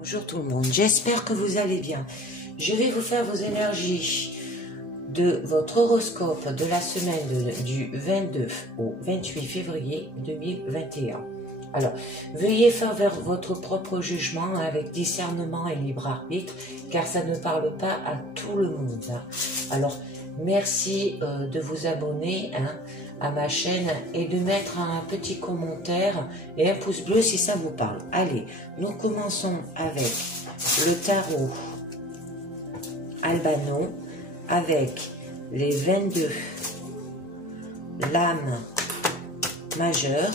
Bonjour tout le monde, j'espère que vous allez bien. Je vais vous faire vos énergies de votre horoscope de la semaine du 22 au 28 février 2021. Alors, veuillez faire votre propre jugement avec discernement et libre arbitre, car ça ne parle pas à tout le monde. Alors, merci de vous abonner à ma chaîne et de mettre un petit commentaire et un pouce bleu si ça vous parle. Allez, nous commençons avec le tarot Albano avec les 22 lames majeures.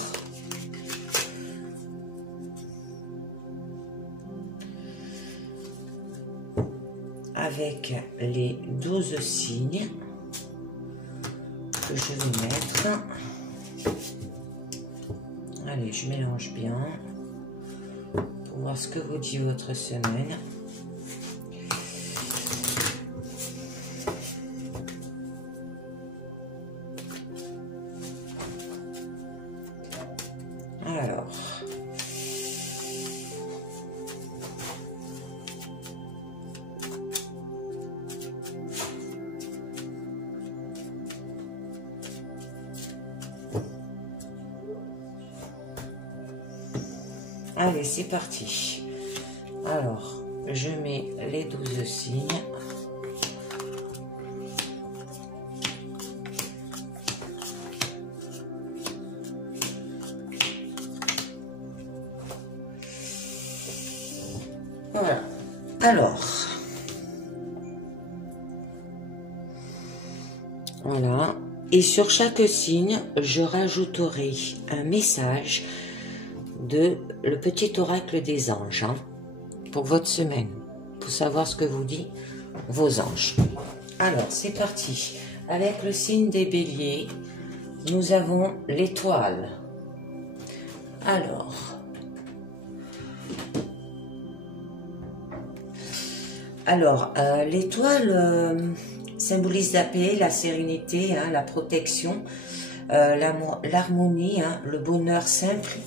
Avec les 12 signes que je vais mettre. Allez, je mélange bien pour voir ce que vous dit votre semaine. Alors, allez, c'est parti. Alors, je mets les 12 signes. Voilà. Alors, voilà. Et sur chaque signe, je rajouterai un message de le petit oracle des anges pour votre semaine, pour savoir ce que vous dit vos anges. Alors, c'est parti. Avec le signe des béliers, nous avons l'étoile. Alors, l'étoile symbolise la paix, la sérénité, la protection, l'harmonie, le bonheur simple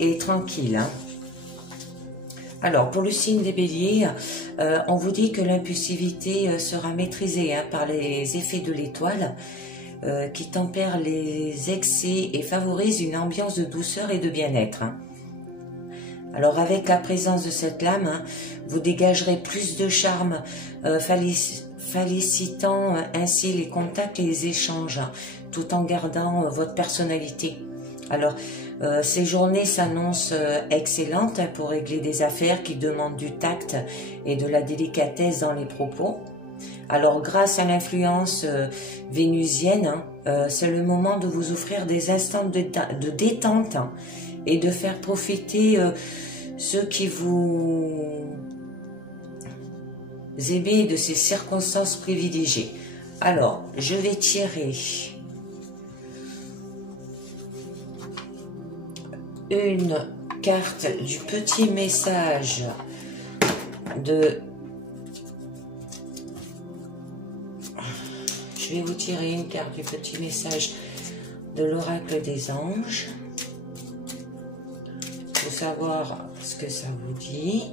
et tranquille. Alors, pour le signe des béliers, on vous dit que l'impulsivité sera maîtrisée par les effets de l'étoile qui tempère les excès et favorise une ambiance de douceur et de bien-être. Alors, avec la présence de cette lame, vous dégagerez plus de charme, félicitant ainsi les contacts et les échanges, tout en gardant votre personnalité. Alors, ces journées s'annoncent excellentes pour régler des affaires qui demandent du tact et de la délicatesse dans les propos. Alors, grâce à l'influence vénusienne, c'est le moment de vous offrir des instants de détente et de faire profiter ceux qui vous aimez de ces circonstances privilégiées. Alors, je vais tirer une carte du petit message de... Je vais vous tirer une carte du petit message de l'oracle des anges pour savoir ce que ça vous dit.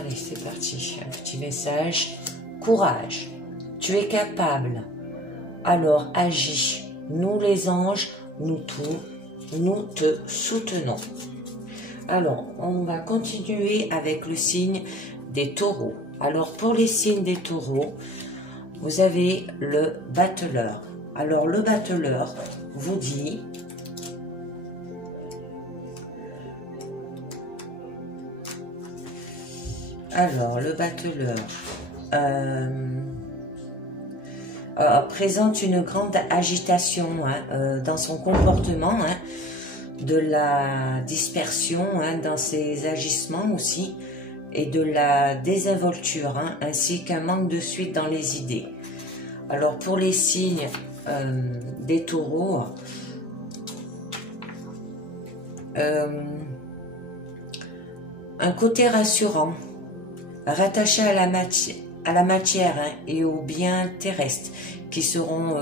Allez, c'est parti. Un petit message. Courage. Tu es capable. Alors agis. Nous les anges, nous te soutenons. Alors, on va continuer avec le signe des taureaux. Alors, pour les signes des taureaux, vous avez le battleur. Alors, le battleur vous dit... Alors, le battleur présente une grande agitation dans son comportement, de la dispersion dans ses agissements aussi, et de la désinvolture, ainsi qu'un manque de suite dans les idées. Alors, pour les signes des taureaux, un côté rassurant, rattachés à la matière hein, et aux biens terrestres qui seront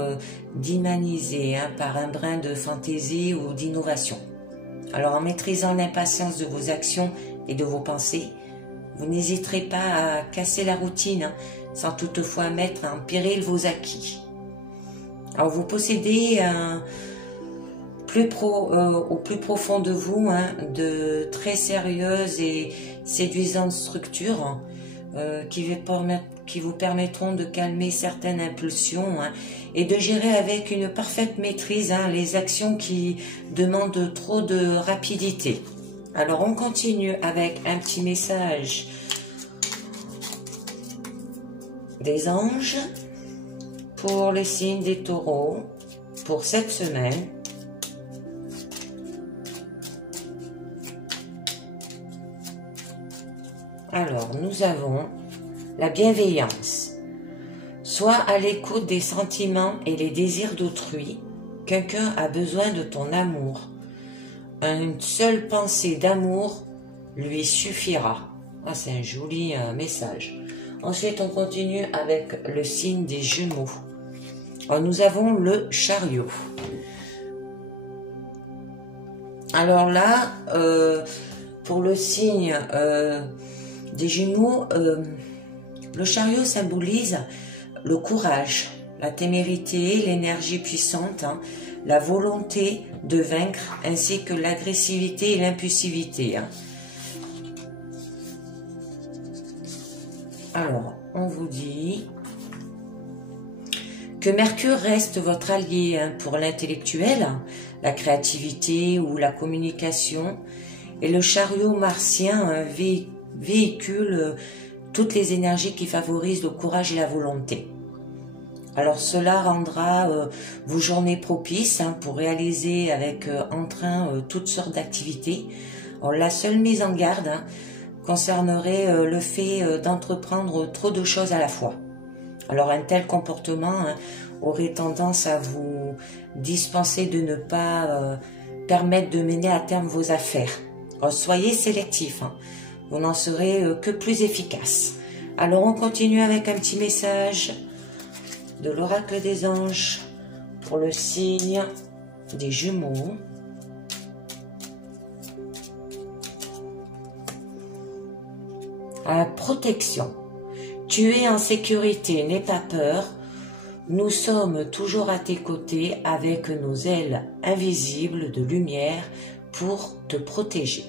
dynamisés hein, par un brin de fantaisie ou d'innovation. Alors en maîtrisant l'impatience de vos actions et de vos pensées, vous n'hésiterez pas à casser la routine hein, sans toutefois mettre en péril vos acquis. Alors vous possédez au plus profond de vous hein, de très sérieuses et séduisantes structures qui vous permettront de calmer certaines impulsions hein, et de gérer avec une parfaite maîtrise hein, les actions qui demandent trop de rapidité. Alors on continue avec un petit message des anges pour le signe des taureaux pour cette semaine. Alors nous avons la bienveillance. Sois à l'écoute des sentiments et les désirs d'autrui. Quelqu'un a besoin de ton amour. Une seule pensée d'amour lui suffira. Ah, c'est un joli message. Ensuite, on continue avec le signe des Gémeaux. Alors, nous avons le chariot. Alors là, pour le signe des Gémeaux, le chariot symbolise le courage, la témérité, l'énergie puissante, hein, la volonté de vaincre, ainsi que l'agressivité et l'impulsivité. Hein. Alors, on vous dit que Mercure reste votre allié hein, pour l'intellectuel, la créativité ou la communication, et le chariot martien hein, véhicule toutes les énergies qui favorisent le courage et la volonté. Alors cela rendra vos journées propices hein, pour réaliser avec entrain toutes sortes d'activités. La seule mise en garde hein, concernerait le fait d'entreprendre trop de choses à la fois. Alors un tel comportement hein, aurait tendance à vous dispenser de ne pas permettre de mener à terme vos affaires. Alors, soyez sélectif, hein, vous n'en serez que plus efficace. Alors on continue avec un petit message de l'oracle des anges pour le signe des Gémeaux. Protection. Tu es en sécurité, n'aie pas peur. Nous sommes toujours à tes côtés avec nos ailes invisibles de lumière pour te protéger.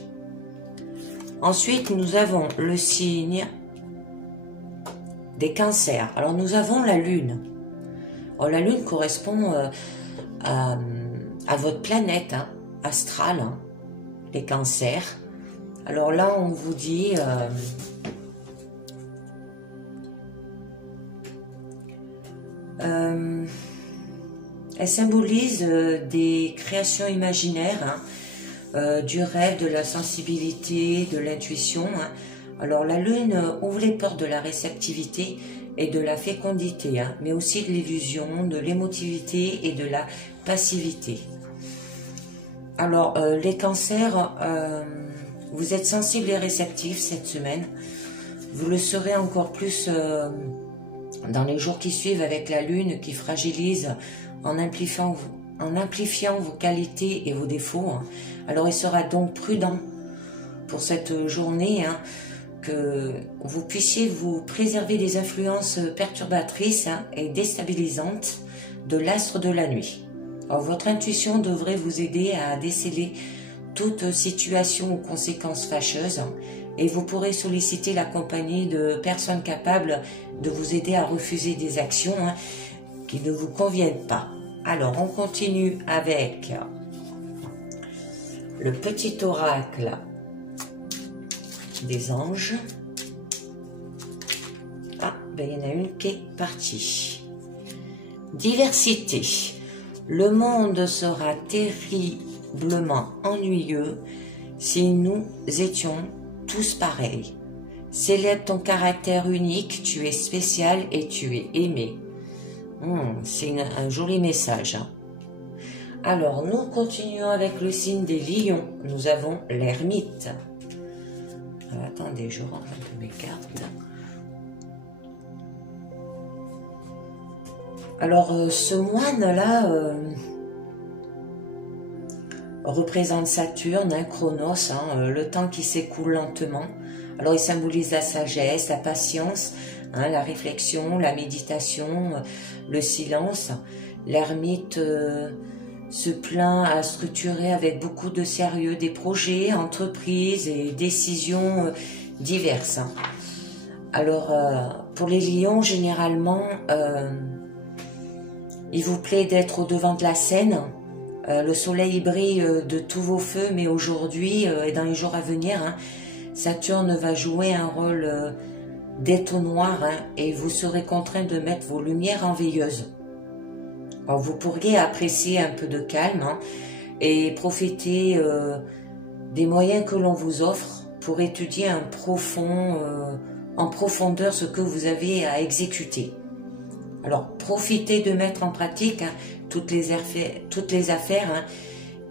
Ensuite, nous avons le signe des cancers. Alors, nous avons la lune. Alors, la lune correspond à votre planète hein, astrale, hein, les cancers. Alors là, on vous dit... elle symbolise des créations imaginaires, hein, du rêve, de la sensibilité, de l'intuition. Hein. Alors la lune ouvre les portes de la réceptivité et de la fécondité, hein, mais aussi de l'illusion, de l'émotivité et de la passivité. Alors les cancers, vous êtes sensibles et réceptifs cette semaine. Vous le serez encore plus dans les jours qui suivent avec la lune qui fragilise en amplifiant vos qualités et vos défauts. Hein. Alors il sera donc prudent pour cette journée hein, que vous puissiez vous préserver des influences perturbatrices hein, et déstabilisantes de l'astre de la nuit. Alors, votre intuition devrait vous aider à déceler toute situation ou conséquences fâcheuses hein, et vous pourrez solliciter la compagnie de personnes capables de vous aider à refuser des actions hein, qui ne vous conviennent pas. Alors, on continue avec le petit oracle des anges. Ah, ben, il y en a une qui est partie. Diversité. Le monde sera terriblement ennuyeux si nous étions tous pareils. Célèbre ton caractère unique, tu es spécial et tu es aimé. C'est un joli message. Hein. Alors, nous continuons avec le signe des lions. Nous avons l'ermite. attendez, je range un peu mes cartes. Alors, ce moine-là représente Saturne, hein, Chronos, hein, le temps qui s'écoule lentement. Alors, il symbolise la sagesse, la patience, hein, la réflexion, la méditation, le silence. L'ermite se plaint à structurer avec beaucoup de sérieux des projets, entreprises et décisions diverses. Alors, pour les lions, généralement, il vous plaît d'être au devant de la scène. Le soleil brille de tous vos feux, mais aujourd'hui et dans les jours à venir, hein, Saturne va jouer un rôle d'étonnoir, hein, et vous serez contraint de mettre vos lumières en veilleuse. Alors, vous pourriez apprécier un peu de calme, hein, et profiter des moyens que l'on vous offre pour étudier en profondeur ce que vous avez à exécuter. Alors, profitez de mettre en pratique, hein, toutes les affaires, hein,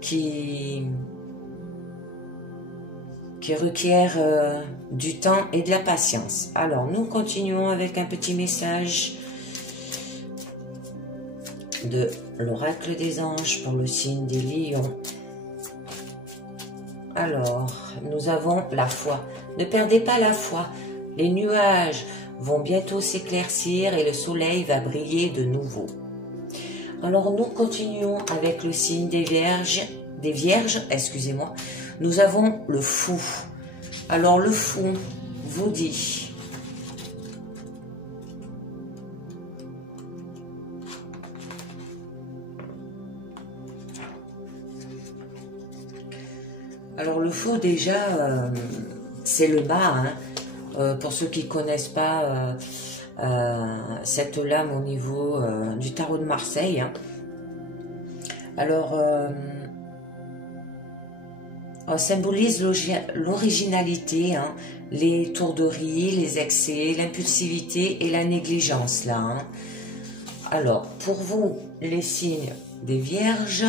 qui requièrent du temps et de la patience. Alors, nous continuons avec un petit message de l'oracle des anges pour le signe des lions. Alors, nous avons la foi. Ne perdez pas la foi. Les nuages vont bientôt s'éclaircir et le soleil va briller de nouveau. Alors, nous continuons avec le signe des vierges, excusez-moi. Nous avons le fou. Alors, le fou vous dit: alors, le fou, déjà, c'est le bas, hein. Pour ceux qui ne connaissent pas cette lame au niveau du tarot de Marseille, hein. Alors, on symbolise l'originalité, hein, les tourderies, les excès, l'impulsivité et la négligence, là, hein. Alors, pour vous, les signes des vierges,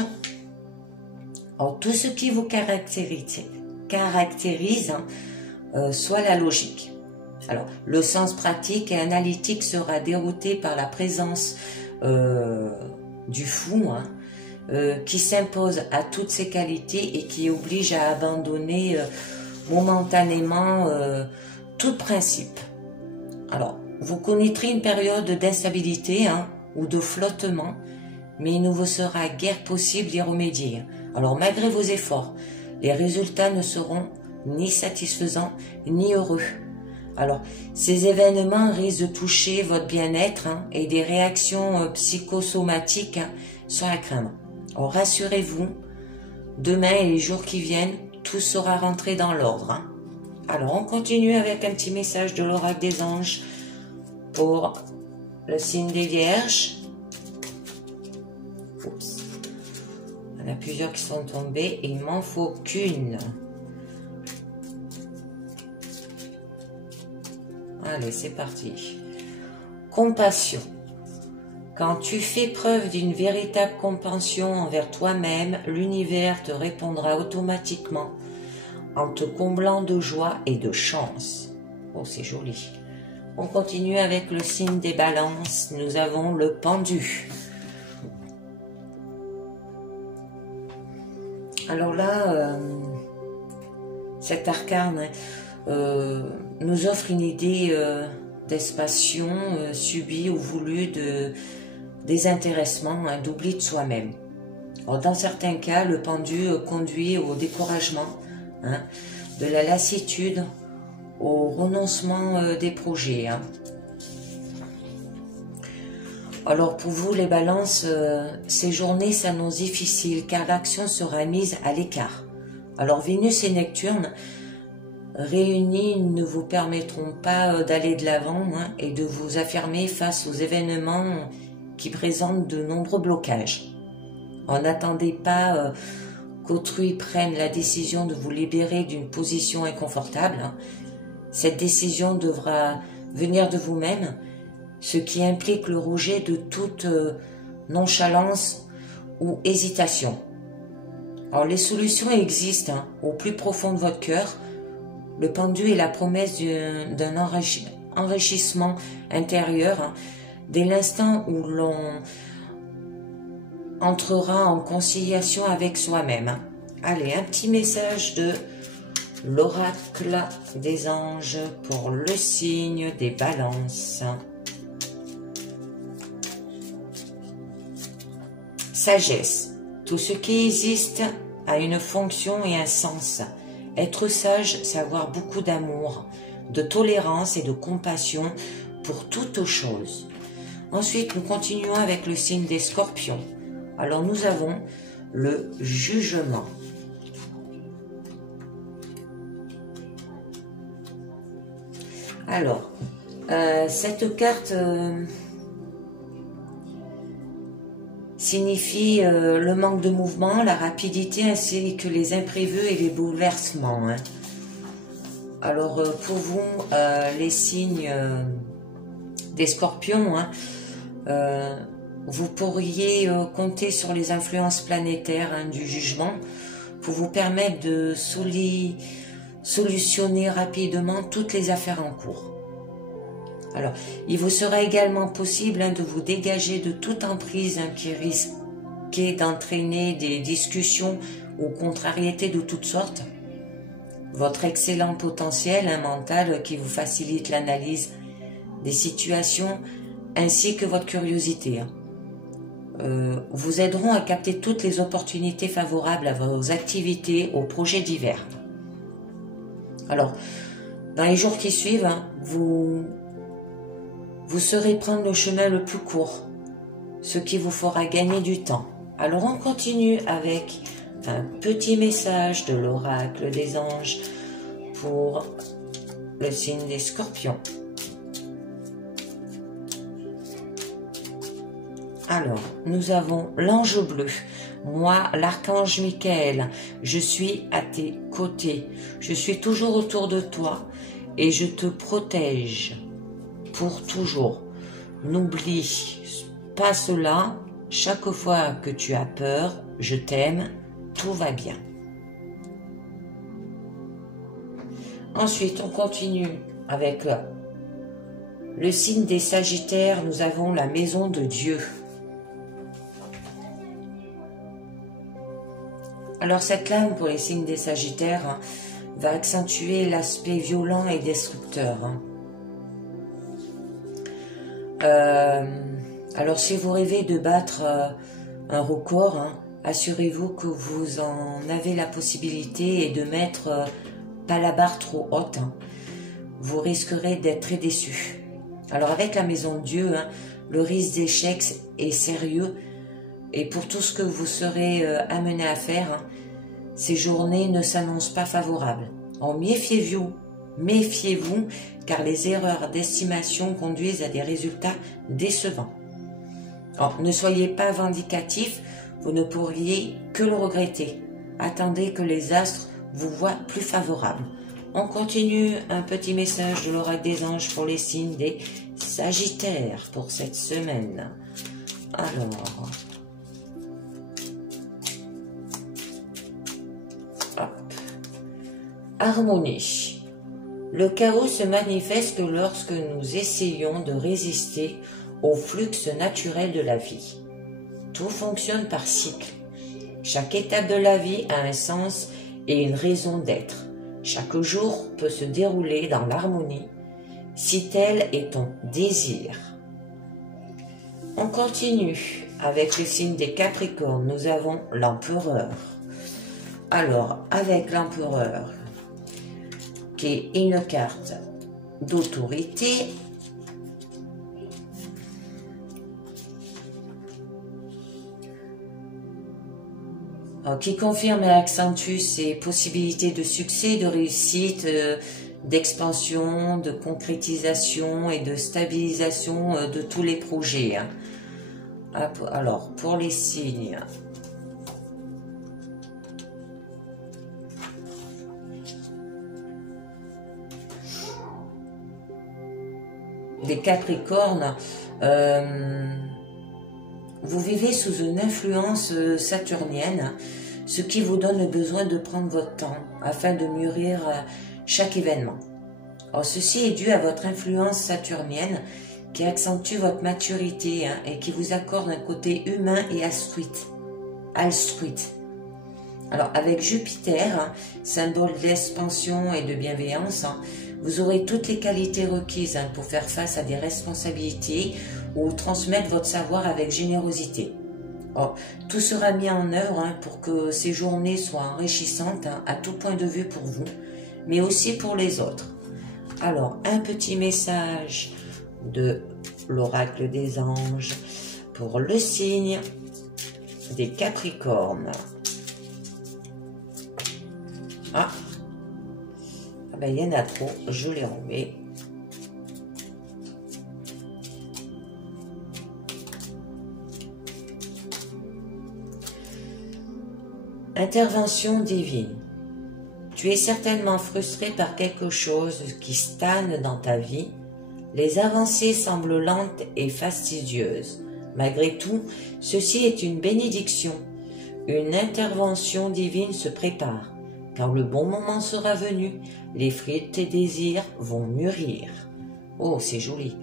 tout ce qui vous caractérise, hein, soit la logique. Alors, le sens pratique et analytique sera dérouté par la présence du fou, hein, qui s'impose à toutes ses qualités et qui oblige à abandonner momentanément tout principe. Alors, vous connaîtrez une période d'instabilité, hein, ou de flottement, mais il ne vous sera guère possible d'y remédier. Alors, malgré vos efforts, les résultats ne seront ni satisfaisants ni heureux. Alors, ces événements risquent de toucher votre bien-être, hein, et des réactions psychosomatiques, hein, sont à craindre. Alors, rassurez-vous, demain et les jours qui viennent, tout sera rentré dans l'ordre, hein. Alors, on continue avec un petit message de l'oracle des anges pour le signe des vierges. Oups. Il y en a plusieurs qui sont tombés et il m'en faut qu'une. Allez, c'est parti. Compassion. Quand tu fais preuve d'une véritable compassion envers toi-même, l'univers te répondra automatiquement en te comblant de joie et de chance. Oh, c'est joli. On continue avec le signe des balances. Nous avons le pendu. Alors là, cet arcane nous offre une idée d'expansion subie ou voulue de désintéressement, hein, d'oubli de soi-même. Dans certains cas, le pendu conduit au découragement, hein, de la lassitude, au renoncement des projets, hein. Alors pour vous les balances, ces journées s'annoncent difficiles car l'action sera mise à l'écart. Alors Vénus et Neptune réunis ne vous permettront pas d'aller de l'avant, hein, et de vous affirmer face aux événements qui présentent de nombreux blocages. N'attendez pas qu'autrui prenne la décision de vous libérer d'une position inconfortable, hein. Cette décision devra venir de vous-même, ce qui implique le rejet de toute nonchalance ou hésitation. Alors les solutions existent, hein, au plus profond de votre cœur, Le pendu est la promesse d'un enrichissement intérieur, hein, dès l'instant où l'on entrera en conciliation avec soi-même. Hein. Allez, un petit message de l'oracle des anges pour le signe des balances. Sagesse. Tout ce qui existe a une fonction et un sens. Être sage, c'est avoir beaucoup d'amour, de tolérance et de compassion pour toutes choses. Ensuite, nous continuons avec le signe des scorpions. Alors, nous avons le jugement. Alors, cette carte signifie le manque de mouvement, la rapidité ainsi que les imprévus et les bouleversements. Hein. Alors, pour vous, les signes des scorpions, hein, vous pourriez compter sur les influences planétaires hein, du jugement pour vous permettre de solutionner rapidement toutes les affaires en cours. Alors, il vous sera également possible hein, de vous dégager de toute emprise hein, qui risquait d'entraîner des discussions ou contrariétés de toutes sortes. Votre excellent potentiel hein, mental qui vous facilite l'analyse des situations ainsi que votre curiosité hein, vous aideront à capter toutes les opportunités favorables à vos activités, aux projets divers. Alors, dans les jours qui suivent, hein, vous saurez prendre le chemin le plus court, ce qui vous fera gagner du temps. Alors, on continue avec un petit message de l'oracle des anges pour le signe des scorpions. Alors, nous avons l'ange bleu. Moi, l'archange Michael, je suis à tes côtés. Je suis toujours autour de toi et je te protège pour toujours. N'oublie pas cela. Chaque fois que tu as peur, je t'aime, tout va bien. Ensuite, on continue avec le signe des Sagittaires. Nous avons la maison de Dieu. Alors cette lame pour les signes des Sagittaires hein, va accentuer l'aspect violent et destructeur. Hein. Alors si vous rêvez de battre un record, hein, assurez-vous que vous en avez la possibilité et de mettre pas la barre trop haute. Hein. Vous risquerez d'être très déçu. Alors avec la maison de Dieu, hein, le risque d'échec est sérieux. Et pour tout ce que vous serez amené à faire, hein, ces journées ne s'annoncent pas favorables. Méfiez-vous, car les erreurs d'estimation conduisent à des résultats décevants. Alors, ne soyez pas vindicatif, vous ne pourriez que le regretter. Attendez que les astres vous voient plus favorable. On continue un petit message de l'oracle des anges pour les signes des Sagittaires pour cette semaine. Alors... Harmonie. Le chaos se manifeste lorsque nous essayons de résister au flux naturel de la vie. Tout fonctionne par cycle. Chaque étape de la vie a un sens et une raison d'être. Chaque jour peut se dérouler dans l'harmonie, si tel est ton désir. On continue avec le signe des Capricornes. Nous avons l'empereur. Alors, avec l'empereur, qui est une carte d'autorité, qui confirme et accentue ses possibilités de succès, de réussite, d'expansion, de concrétisation et de stabilisation de tous les projets. Hein. Alors, pour les signes... des Capricornes, vous vivez sous une influence saturnienne, ce qui vous donne besoin de prendre votre temps afin de mûrir chaque événement. Alors, ceci est dû à votre influence saturnienne qui accentue votre maturité et qui vous accorde un côté humain et altruiste. Alors, avec Jupiter, symbole d'expansion et de bienveillance, vous aurez toutes les qualités requises pour faire face à des responsabilités ou transmettre votre savoir avec générosité. Alors, tout sera mis en œuvre pour que ces journées soient enrichissantes à tout point de vue pour vous, mais aussi pour les autres. Alors, un petit message de l'oracle des anges pour le signe des Capricornes. Ah ben il y en a trop, je les remets. Intervention divine. Tu es certainement frustré par quelque chose qui stagne dans ta vie. Les avancées semblent lentes et fastidieuses. Malgré tout, ceci est une bénédiction. Une intervention divine se prépare, car le bon moment sera venu. Les fruits de tes désirs vont mûrir. Oh, c'est joli.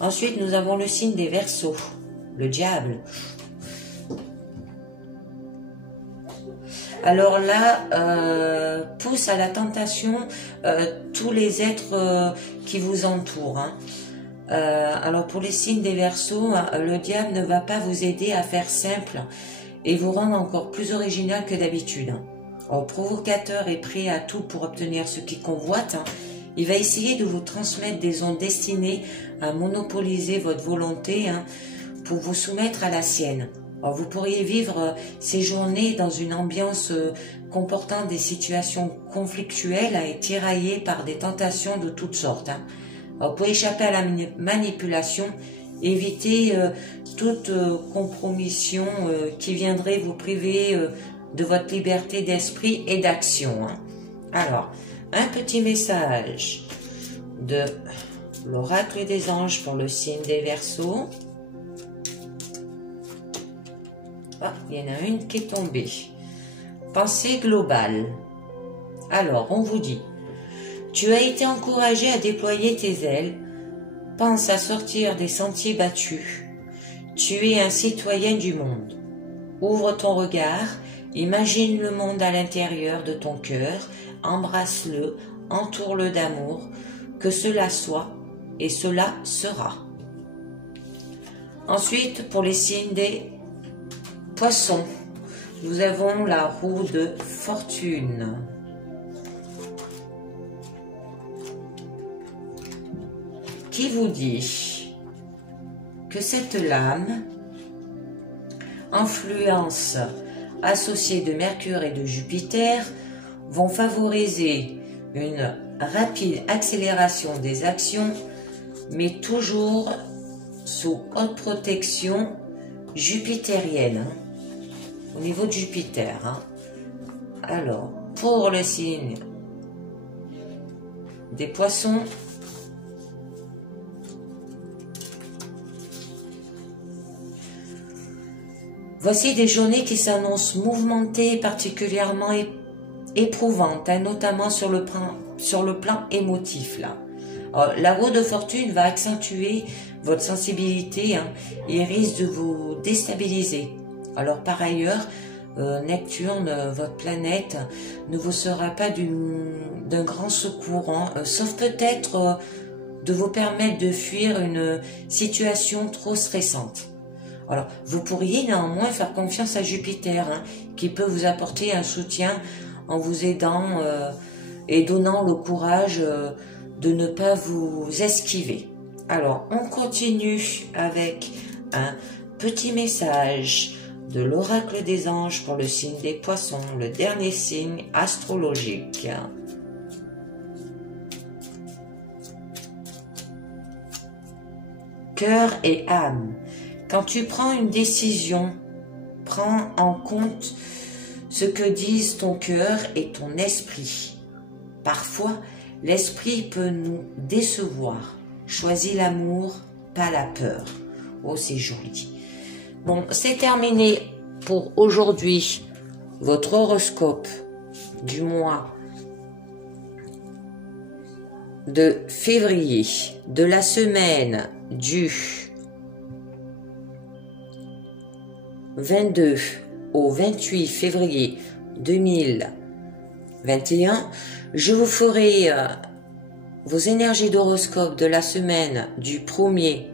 Ensuite, nous avons le signe des Verseaux, le diable. Alors là, pousse à la tentation tous les êtres qui vous entourent. Alors pour les signes des Verseaux, le diable ne va pas vous aider à faire simple et vous rendre encore plus original que d'habitude. Provocateur et prêt à tout pour obtenir ce qu'il convoite, il va essayer de vous transmettre des ondes destinées à monopoliser votre volonté pour vous soumettre à la sienne. Alors, vous pourriez vivre ces journées dans une ambiance comportant des situations conflictuelles et tiraillées par des tentations de toutes sortes. Alors, pour échapper à la manipulation, évitez toute compromission qui viendrait vous priver de votre liberté d'esprit et d'action. Alors, un petit message de l'oracle des anges pour le signe des Verseaux. Ah, il y en a une qui est tombée. Pensée globale. Alors, on vous dit, tu as été encouragé à déployer tes ailes. Pense à sortir des sentiers battus. Tu es un citoyen du monde. Ouvre ton regard, imagine le monde à l'intérieur de ton cœur, embrasse-le, entoure-le d'amour, que cela soit et cela sera. Ensuite, pour les signes des Poissons, nous avons la roue de fortune. Qui vous dit que cette lame, influence associée de Mercure et de Jupiter, vont favoriser une rapide accélération des actions, mais toujours sous haute protection jupitérienne. Au niveau de Jupiter. Alors, pour le signe des Poissons, voici des journées qui s'annoncent mouvementées et particulièrement éprouvantes, notamment sur le plan émotif. Alors, la roue de fortune va accentuer votre sensibilité et risque de vous déstabiliser. Alors par ailleurs, Neptune, votre planète, ne vous sera pas d'un grand secours, sauf peut-être de vous permettre de fuir une situation trop stressante. Alors, vous pourriez néanmoins faire confiance à Jupiter, qui peut vous apporter un soutien en vous aidant et donnant le courage de ne pas vous esquiver. Alors, on continue avec un petit message de l'oracle des anges pour le signe des Poissons, le dernier signe astrologique. Cœur et âme. Quand tu prends une décision, prends en compte ce que disent ton cœur et ton esprit. Parfois, l'esprit peut nous décevoir. Choisis l'amour, pas la peur. Oh, c'est joli. Bon, c'est terminé pour aujourd'hui. Votre horoscope du mois de février, de la semaine du 22 au 28 février 2021, je vous ferai vos énergies d'horoscope de la semaine du 1er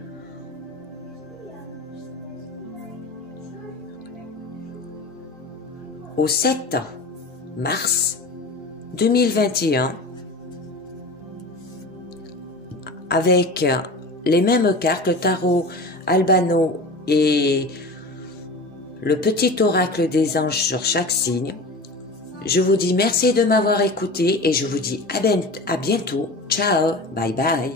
au 7 mars 2021 avec les mêmes cartes, le tarot Albano et le petit oracle des anges sur chaque signe. Je vous dis merci de m'avoir écouté et je vous dis à bientôt. Ciao, bye bye.